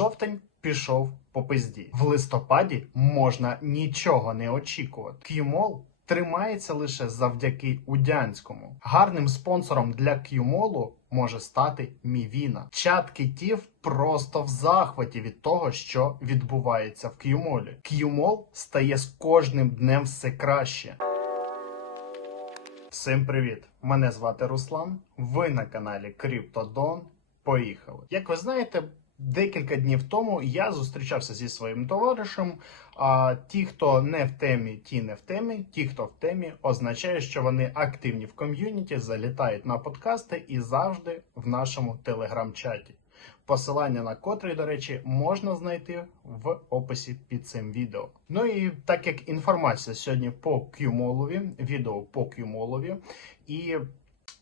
Жовтень пішов по пизді. В листопаді можна нічого не очікувати. К'юмол тримається лише завдяки Удянському. Гарним спонсором для К'юмолу може стати Мівіна. Чат китів просто в захваті від того, що відбувається в К'юмолі. К'юмол стає з кожним днем все краще. Всім привіт! Мене звати Руслан. Ви на каналі Криптодон. Поїхали. Як ви знаєте, декілька днів тому я зустрічався зі своїм товаришем. А ті, хто не в темі, ті не в темі. Ті, хто в темі, означає, що вони активні в ком'юніті, залітають на подкасти і завжди в нашому телеграм-чаті. Посилання на котрий, до речі, можна знайти в описі під цим відео. Ну і так як інформація сьогодні по К'юмолові, відео по К'юмолові, і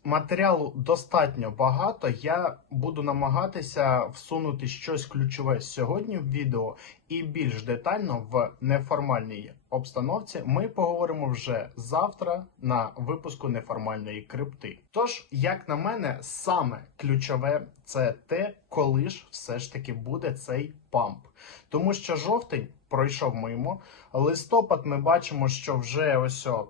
матеріалу достатньо багато. Я буду намагатися всунути щось ключове сьогодні в відео, і більш детально в неформальній обстановці ми поговоримо вже завтра на випуску неформальної крипти. Тож, як на мене, саме ключове це те, коли ж все ж таки буде цей памп. Тому що жовтень пройшов мимо. Листопад ми бачимо, що вже ось о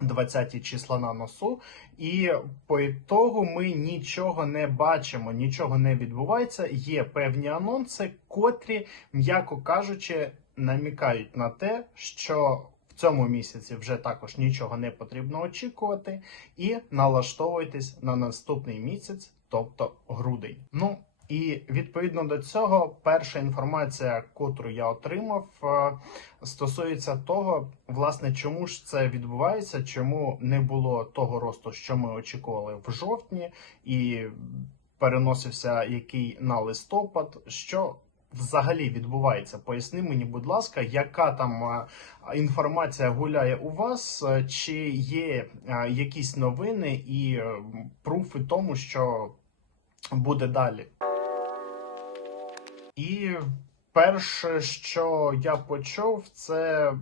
20 числа на носу, і по ітогу ми нічого не бачимо, нічого не відбувається. Є певні анонси, котрі, м'яко кажучи, намікають на те, що в цьому місяці вже також нічого не потрібно очікувати, і налаштовуйтесь на наступний місяць, тобто грудень. Ну і відповідно до цього, перша інформація, котру я отримав, е, стосується того, власне, чому ж це відбувається, чому не було того росту, що ми очікували в жовтні, і переносився який на листопад. Що взагалі відбувається? Поясни мені, будь ласка, яка там е, інформація гуляє у вас, е, чи є якісь новини і пруфи тому, що буде далі? І перше, що я почув, це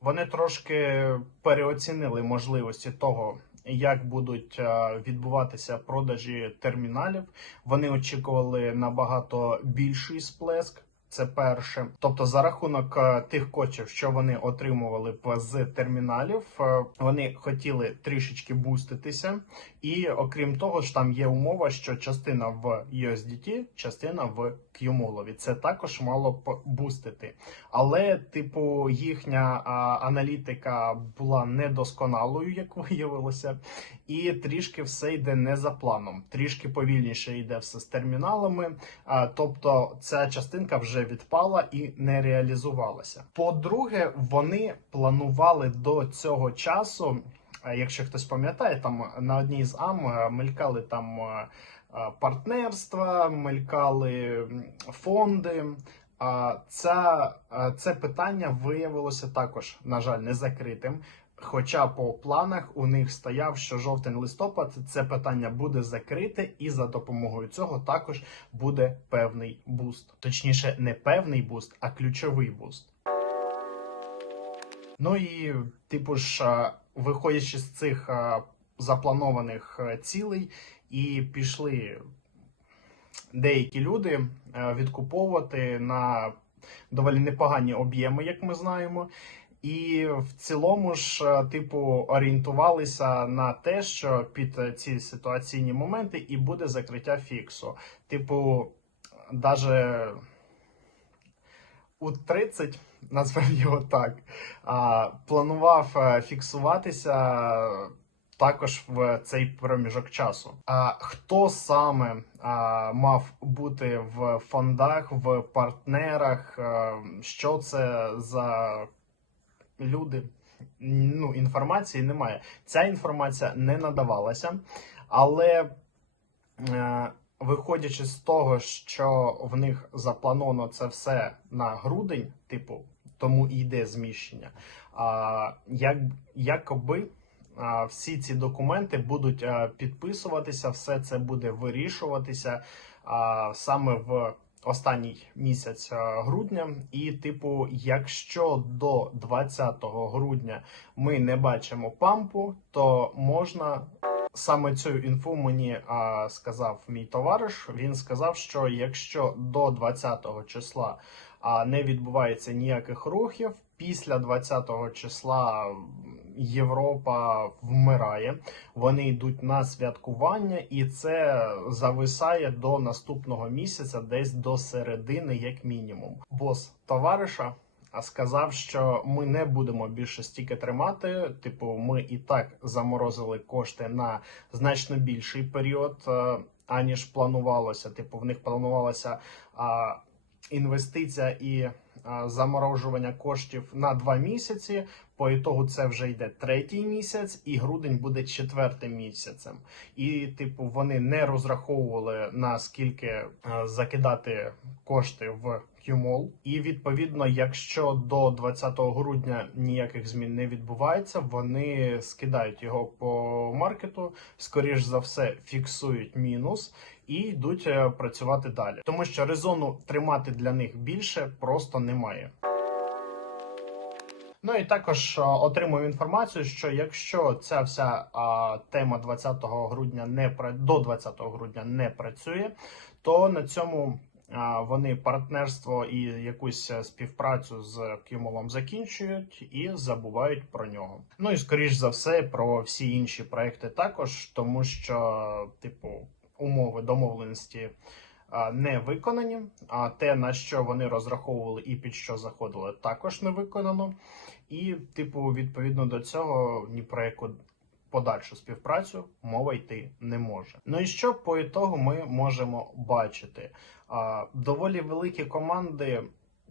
вони трошки переоцінили можливості того, як будуть е, відбуватися продажі терміналів. Вони очікували набагато більший сплеск. Це перше, тобто за рахунок е, тих коштів, що вони отримували з терміналів, е, вони хотіли трішечки буститися, і окрім того ж, там є умова, що частина в USDT, частина в QMOL. Це також мало б бустити. Але, типу, їхня а, аналітика була недосконалою, як виявилося, і трішки все йде не за планом. Трішки повільніше йде все з терміналами. А, тобто, ця частинка вже відпала і не реалізувалася. По-друге, вони планували до цього часу. Якщо хтось пам'ятає, там на одній з ам е, мелькали там е, е, партнерства, мелькали фонди. А ця, е, це питання виявилося також, на жаль, не закритим. Хоча по планах у них стояв, що жовтень-листопад це питання буде закрите, і за допомогою цього також буде певний буст. Точніше, не певний буст, а ключовий буст. Ну і, типу ж, виходячи з цих е, запланованих е, цілей, і пішли деякі люди е, відкуповувати на доволі непогані об'єми, як ми знаємо. І в цілому ж, типу, орієнтувалися на те, що під ці ситуаційні моменти і буде закриття фіксу. Типу, даже у 30, назвемо його так, планував е, фіксуватися також в цей проміжок часу. А хто саме мав бути в фондах, в партнерах? е, Що це за люди? Ну, інформації немає. Ця інформація не надавалася, але е, виходячи з того, що в них заплановано це все на грудень, типу, тому і йде зміщення. А, як, якоби а, всі ці документи будуть а, підписуватися, все це буде вирішуватися а, саме в останній місяць а, грудня. І, типу, якщо до 20 грудня ми не бачимо пампу, то можна саме цю інфу мені а, сказав мій товариш. Він сказав, що якщо до 20-го числа а, не відбувається ніяких рухів, після 20-го числа Європа вмирає. Вони йдуть на святкування, і це зависає до наступного місяця, десь до середини, як мінімум. Бос товариша. А сказав, що ми не будемо більше стільки тримати. Типу, ми і так заморозили кошти на значно більший період, е, аніж планувалося. Типу, в них планувалося а, інвестиція і а, заморожування коштів на два місяці. По ітогу це вже йде третій місяць, і грудень буде четвертим місяцем. І, типу, вони не розраховували на скільки е, закидати кошти в QMOL. І відповідно, якщо до 20 грудня ніяких змін не відбувається, вони скидають його по маркету, скоріш за все, фіксують мінус. І йдуть е, працювати далі, тому що резону тримати для них більше просто немає. Ну і також а, отримую інформацію, що якщо ця вся а, тема 20 грудня не до 20 грудня не працює, то на цьому вони партнерство і якусь е, співпрацю з Кюмолом закінчують і забувають про нього. Ну і скоріш за все про всі інші проекти також, тому що, типу, умови домовленості. Не виконані, а те, на що вони розраховували і під що заходили, також не виконано. І, типу, відповідно до цього ні про яку подальшу співпрацю мова йти не може. Ну і що по ітогу ми можемо бачити? Доволі великі команди,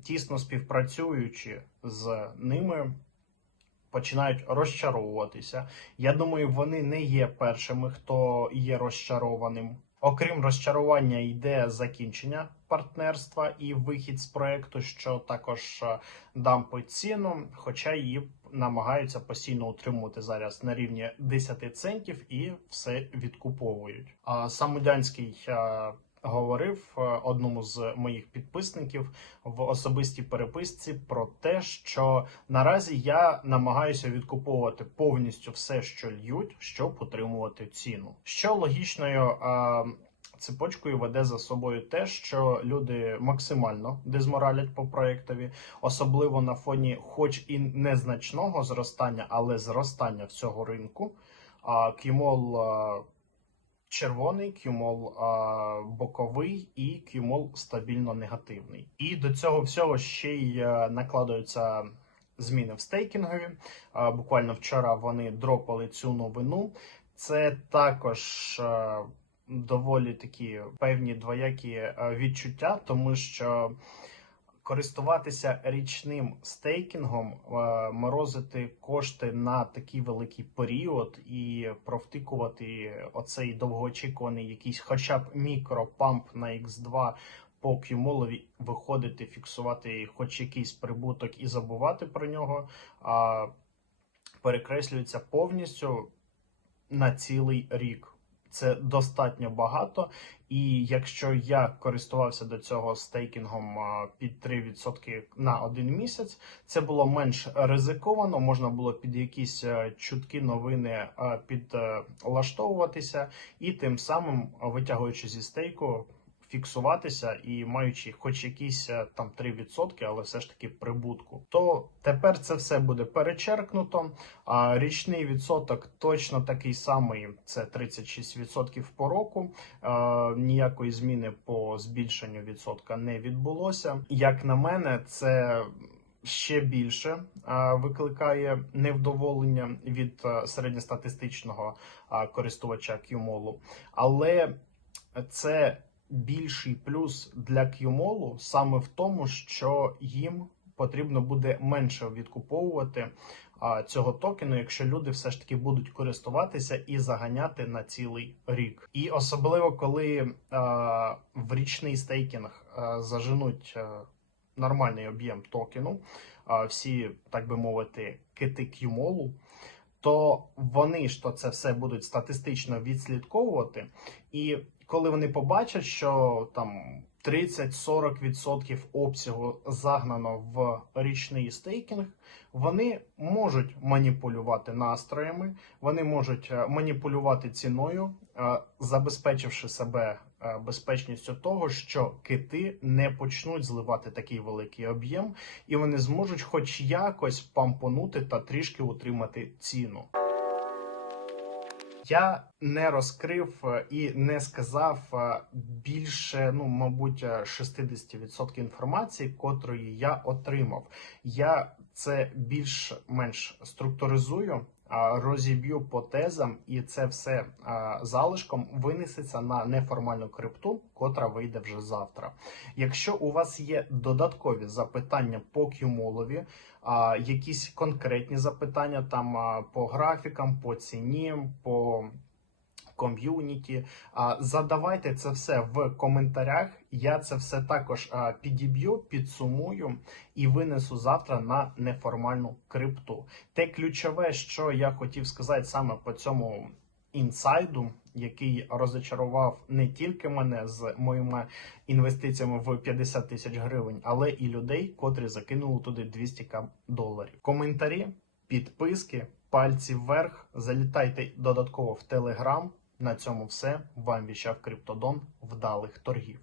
тісно співпрацюючи з ними. Починають розчаровуватися. Я думаю, вони не є першими, хто є розчарованим. Окрім розчарування, йде закінчення партнерства і вихід з проекту, що також е, дампить ціну, хоча її намагаються постійно утримувати зараз на рівні 10 центів і все відкуповують. А Самудянський е, говорив е, одному з моїх підписників в особистій переписці про те, що наразі я намагаюся відкуповувати повністю все, що льють, щоб утримувати ціну. Що логічною цепочкою веде за собою те, що люди максимально дезморалять по проєктові, особливо на фоні, хоч і незначного зростання, але зростання всього ринку. А Кімол е, червоний, кюмол боковий і кюмол стабільно негативний. І до цього всього ще й е, накладаються зміни в стейкінгові. Буквально вчора вони дропали цю новину. Це також. Доволі такі певні двоякі е, відчуття, тому що користуватися річним стейкінгом, е, морозити кошти на такий великий період і провтикувати оцей довгоочікуваний якийсь, хоча б мікропамп на X2 по кюмолові, виходити, фіксувати хоч якийсь прибуток і забувати про нього, а перекреслюється повністю на цілий рік. Це достатньо багато, і якщо я користувався до цього стейкінгом під 3% на один місяць, це було менш ризиковано. Можна було під якісь чуткі чутки новини підлаштовуватися, і тим самим, витягуючи зі стейку, фіксуватися і маючи хоч якісь е, там 3%, але все ж таки прибутку. То тепер це все буде перечеркнуто. А річний відсоток точно такий самий: це 36% по року. Е, ніякої зміни по збільшенню відсотка не відбулося. Як на мене, це. Ще більше а, викликає невдоволення від середньостатистичного користувача QMOL. але це більший плюс для QMOL саме в тому, що їм потрібно буде менше відкуповувати цього токену, якщо люди все ж таки будуть користуватися і заганяти на цілий рік. І особливо коли в річний стейкінг заженуть нормальний об'єм токену, всі, так би мовити, кити QMOL, то вони ж то це все будуть статистично відслідковувати, і коли вони побачать, що там 30-40% обсягу загнано в річний стейкінг, вони можуть маніпулювати настроями, вони можуть е, маніпулювати ціною, е, забезпечивши себе е, безпечністю того, що кити не почнуть зливати такий великий об'єм, і вони зможуть, хоч якось пампонути та трішки утримати ціну. Я не розкрив е, і не сказав е, більше, ну мабуть, е, 60% інформації, котрої я отримав. Я це більш-менш структуризую, розіб'ю по тезам, і це все залишком винесеться на неформальну крипту, котра вийде вже завтра. Якщо у вас є додаткові запитання по кюмолові, якісь конкретні запитання там по графікам, по ціні, по ком'юніті. Задавайте це все в коментарях. Я це все також підіб'ю, підсумую і винесу завтра на неформальну крипту. Те ключове, що я хотів сказати саме по цьому інсайду, який розочарував не тільки мене з моїми інвестиціями в 50 тисяч гривень, але і людей, котрі закинули туди 200 к доларів. Коментарі, підписки, пальці вверх. Залітайте додатково в Телеграм. На цьому все. Вам віщав Криптодон. Вдалих торгів.